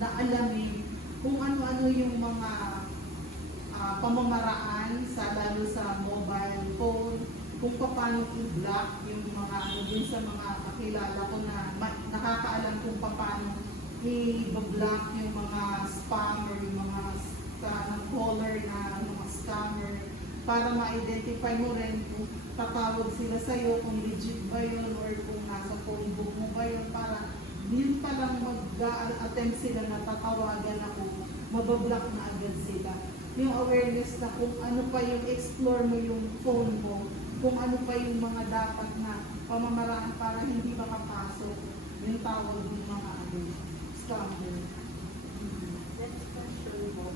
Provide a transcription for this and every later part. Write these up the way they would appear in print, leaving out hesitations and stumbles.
na alamin kung ano-ano yung mga pamamaraan sa lalo sa mobile phone, kung paano i-block yung mga din sa mga kakilala ko na nakakaalam kung paano i-block yung mga spam or yung mga caller na mga scammer para ma-identify mo rin kung tatawag sila sa'yo, kung legit ba yun or kung nasa phone book mo ba yun, para yun palang mag-attempt sila na tatawagan ako, mabablock na agad sila. Yung awareness na kung ano pa yung explore mo yung phone mo, kung ano pa yung mga dapat na pamamaraan para hindi makapasok yung tawag ng mga scammer. Next question po.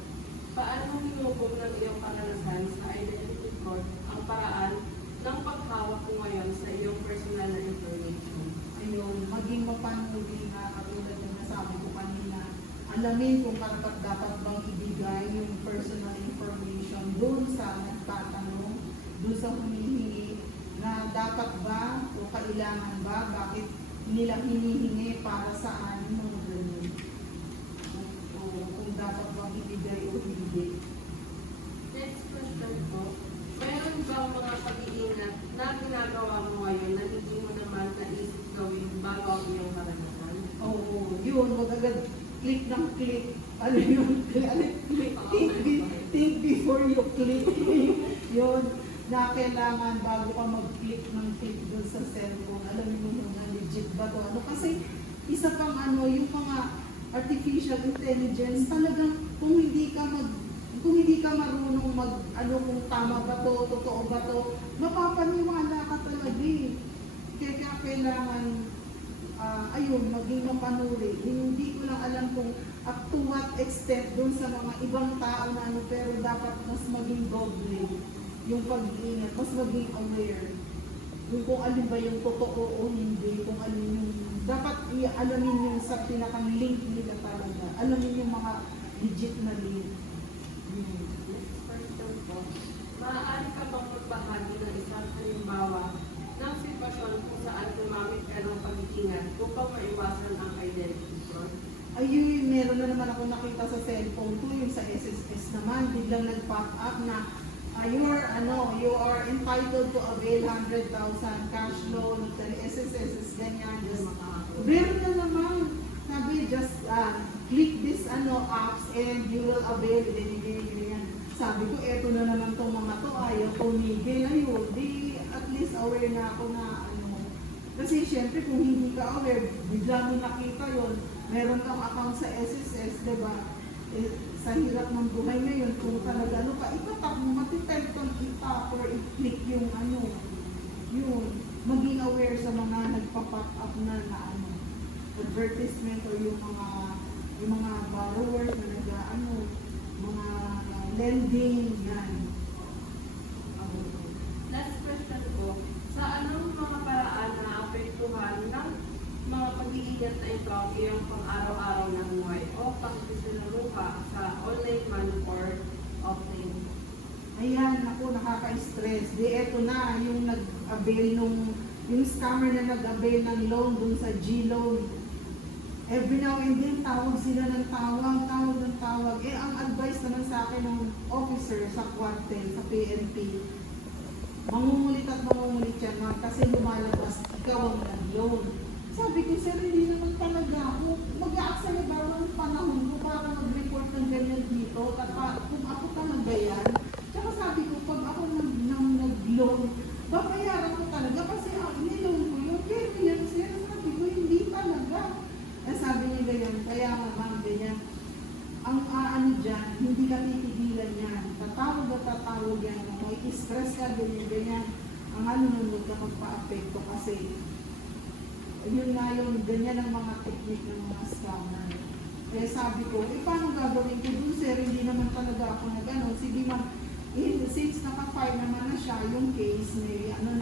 Paano hinubog ng iyong karanasan sa identity fraud ang paraan ng paghawak mo ngayon sa iyong personal na information? Ayun, maging mapanuli na katulad ng nasabi ko kanina, alamin kung dapat bang ibigay yung personal information doon sa nagtatanong, doon sa humihingi, na dapat ba o kailangan ba, bakit nila hinihingi, para saan, mga ganun. O kung dapat bang ibigay o hindi. Next question po. Mayroon bang mga pag-iingat na ginagawa mo ngayon na hindi mo naman naisip gawin bago ang iyong karanasan? Oo, yun, magagad click ng click. Ano yun? Think before you click. Yun, na kailangan bago ka mag-click ng click doon sa cellphone. Alam mo yun na legit ba to? Ano? Kasi isa pang yung mga artificial intelligence, talagang kung hindi ka marunong kung tama ba to, totoo ba to, mapapaniwala ka talaga eh. Kaya kailangan maging mapanuri. Hindi ko lang alam kung up to what extent dun sa mga ibang tao na pero dapat mas maging doble yung pag-iingat, mas maging aware. Kung alin ba yung totoo o hindi, kung alin yung dapat alamin yung sa pinakang link nila talaga. Alamin yung mga legit na link. Next question po. Maaari ka bang magbahagi ng isang halimbawa ng sitwasyon kung saan gumamit ka ng pag-iingat upang maiwasan ang identity fraud? Ayun, meron na naman ako nakita sa cellphone ko, yung sa SSS naman, biglang nag-pop up na you are entitled to avail 100,000 cash loan of the SSS, ganyan. Meron na naman, sabi, just click this apps and you will avail, ganyan. Sabi ko, eto na naman tong mga to, ayaw tumigil, ayun, di at least aware na ako na kasi syempre kung hindi ka aware, bigla mo nakita yon, meron kang account sa SSS, diba? Sa hirap ng buhay ngayon, kung talaga itatap mo, matitag kang itap or i-click yung yun. Maging aware sa mga nagpa-pop up na advertisement or yung mga borrowers na mga lending, yan. Last question po. Sa anong mga paraan na apektuhan ng mga pag-iingat na ito ang iyong pang-araw-araw na buhay o pang-sisilaluha sa online man or offline? Ayan, ako, nakaka-stress. Eto na, yung nag-avail yung scammer na nag-avail ng loan dun sa G-Loan. Every now and then, tawag sila ng tawag. Ang advice naman sa akin ng officer sa quartel, sa PNP, mangungulit yan, kasi lumalabas, ikaw ang nag-loan. Sabi ko, sir, hindi naman talaga ako. Mag-a-accept ba ng panahon ko para mag-report ng ganyan dito? Kung ako talaga yan, tsaka sabi ko, pag ako nag-loan, babayaran ko talaga kasi niloan ko yun. Pero yan, sir, sabi ko, hindi talaga. Sabi niya ganyan, kaya ma'am, ganyan. Ang dyan, hindi ka titigilan yan. Tatawag yan. May stress ka, ganyan. Ang nunod ka magpa-apekto kasi yun nga yung ganyan ang mga technique ng mga scammer. Kaya sabi ko, paano gagawin ko dun, sir? Hindi naman talaga ako na gano'n. Sige ma'am, since naka-file naman na siya yung case, may mo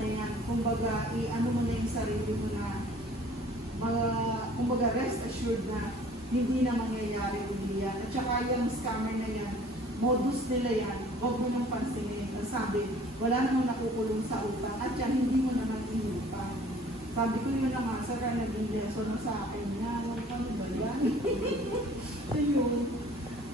na yan. Kumbaga, mo na yung sarili mo na kumbaga rest assured na hindi na mangyayari uli yan. At saka yung scammer na yan, modus nila yan, huwag mo nang pansinin. Sabi, wala namang nakukulong sa utang at yan, hindi mo naman inutang. Sabi ko yun na nga, sir, naging lesson na sa akin na, huwag kang yan. Yun.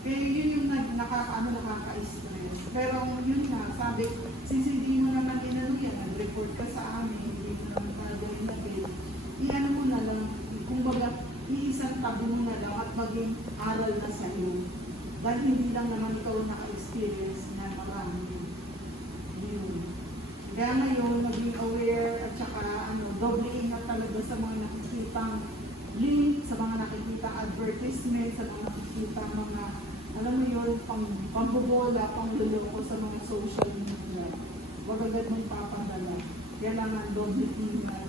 Kaya yun yung nakaka-stress. Pero yun nga, sabi, since hindi mo naman inano yan, nag-report ka sa amin, hindi mo naman gagawin na bill, i-ano mo na lang, kumbaga, iisang tabi mo na lang at maging aral na sa iyo. Dahil hindi lang naman ikaw naka-experience na marami. Yun. Kaya ngayon, maging aware at saka doble ingat talaga sa mga nakikitang link, sa mga nakikitang advertisement, sa mga nakikitang mga, alam mo yun, pambobola, pangluloko sa mga social media. Wag agad mong papadala. Kailangan doble ingat.